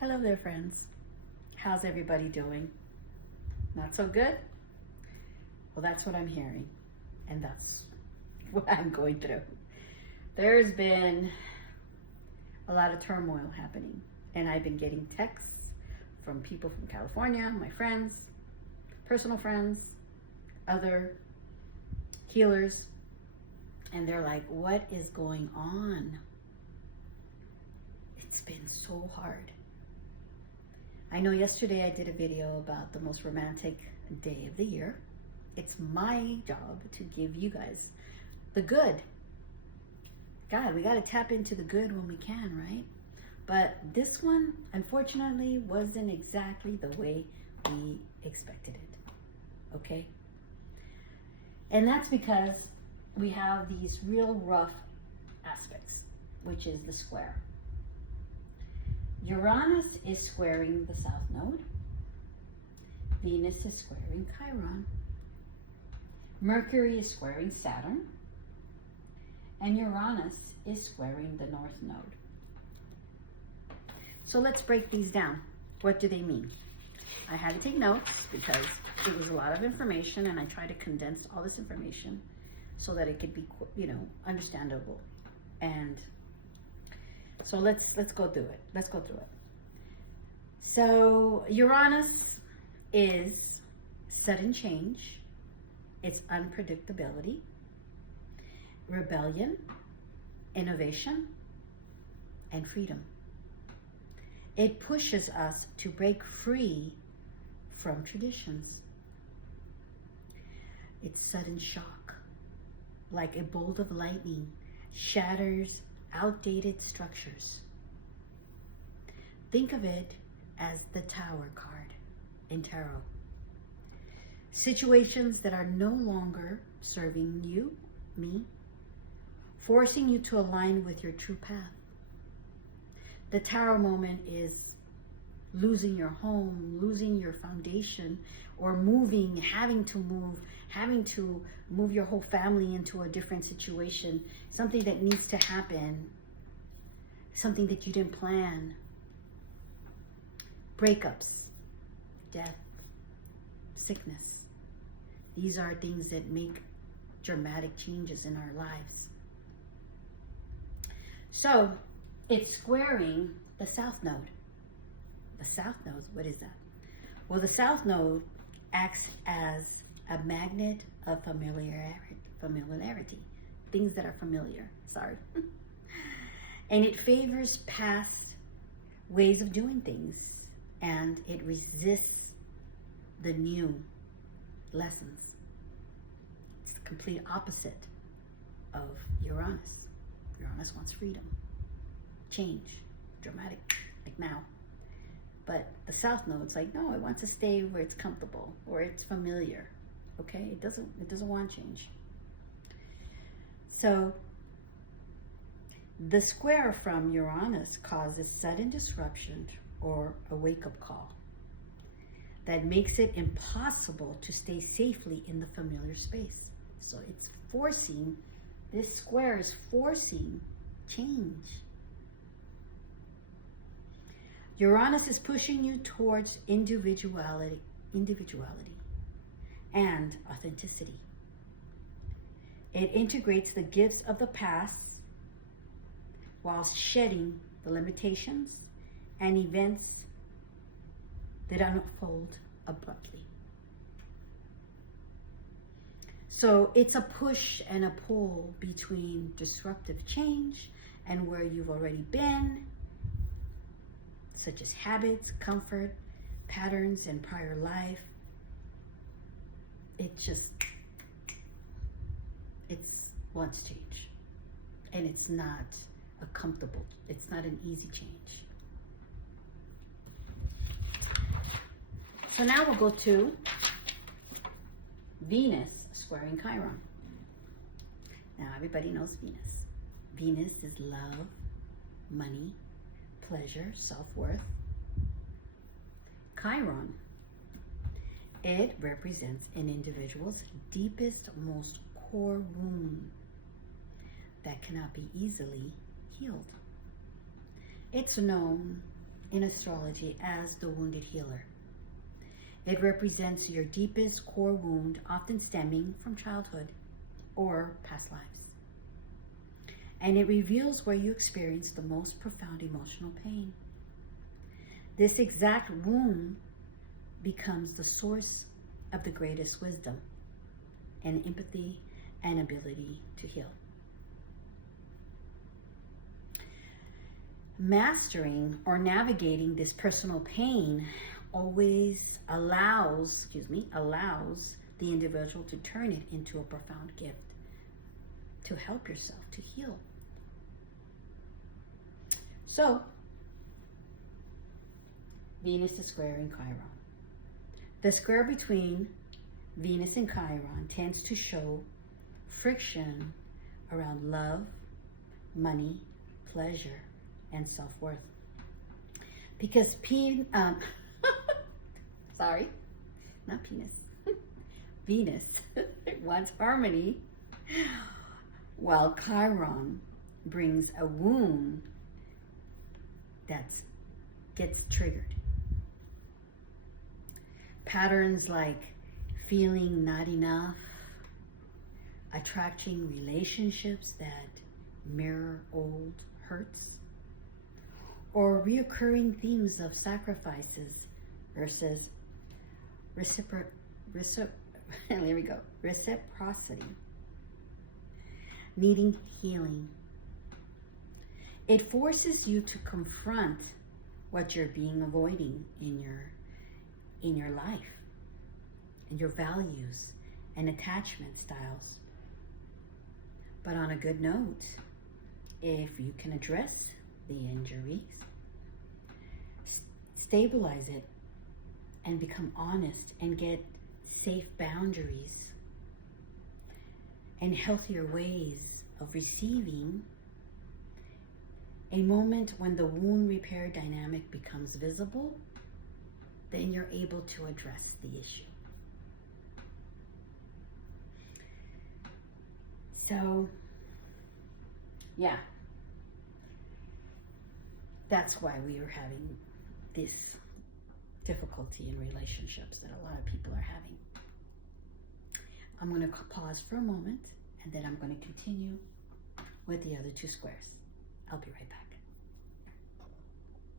Hello there, friends. How's everybody doing? Not so good? Well, that's what I'm hearing, and that's what I'm going through. There's been a lot of turmoil happening, and I've been getting texts from people from California, my friends, personal friends, other healers, and they're like, what is going on? It's been so hard. I know yesterday I did a video about the most romantic day of the year. It's my job to give you guys the good. God, we got to tap into the good when we can, right? But this one, unfortunately, wasn't exactly the way we expected it, okay? And that's because we have these real rough aspects, which is the square. Uranus is squaring the South Node. Venus is squaring Chiron. Mercury is squaring Saturn. And Uranus is squaring the North Node. So let's break these down. What do they mean? I had to take notes because it was a lot of information, and I tried to condense all this information so that it could be, understandable. And so let's go through it. Let's go through it. So Uranus is sudden change. It's unpredictability, rebellion, innovation, and freedom. It pushes us to break free from traditions. It's sudden shock, like a bolt of lightning, shatters outdated structures. Think of it as the Tower card in tarot. Situations that are no longer serving you, me, forcing you to align with your true path. The Tower moment is losing your home, losing your foundation, or moving, having to move your whole family into a different situation, something that needs to happen, something that you didn't plan. Breakups, death, sickness. These are things that make dramatic changes in our lives. So it's squaring the South Node. The South Node, what is that? Well, the South Node acts as a magnet of familiarity, things that are familiar, and it favors past ways of doing things, and it resists the new lessons. It's the complete opposite of Uranus. Uranus wants freedom, change, dramatic, like now. But the South Node's like, no, it wants to stay where it's comfortable, or it's familiar. Okay, it doesn't want change. So the square from Uranus causes sudden disruption or a wake-up call that makes it impossible to stay safely in the familiar space. So it's forcing, this square is forcing change. Uranus is pushing you towards individuality and authenticity. It integrates the gifts of the past while shedding the limitations and events that unfold abruptly. So it's a push and a pull between disruptive change and where you've already been, such as habits, comfort, patterns, and prior life. It wants change. And it's not it's not an easy change. So now we'll go to Venus squaring Chiron. Now everybody knows Venus. Venus is love, money, pleasure, self-worth. Chiron, it represents an individual's deepest, most core wound that cannot be easily healed. It's known in astrology as the wounded healer. It represents your deepest core wound, often stemming from childhood or past lives. And it reveals where you experience the most profound emotional pain. This exact wound becomes the source of the greatest wisdom and empathy and ability to heal. Mastering or navigating this personal pain always allows the individual to turn it into a profound gift to help yourself to heal. So, Venus is squaring Chiron. The square between Venus and Chiron tends to show friction around love, money, pleasure, and self-worth. Because Venus wants harmony, while Chiron brings a wound that gets triggered. Patterns like feeling not enough, attracting relationships that mirror old hurts, or reoccurring themes of sacrifices versus reciprocity, needing healing. It forces you to confront what you're being avoiding in your life, and your values and attachment styles. But on a good note, if you can address the injuries, stabilize it, and become honest and get safe boundaries and healthier ways of receiving, a moment when the wound repair dynamic becomes visible, then you're able to address the issue. So, yeah, that's why we are having this difficulty in relationships that a lot of people are having. I'm going to pause for a moment, and then I'm going to continue with the other two squares. I'll be right back.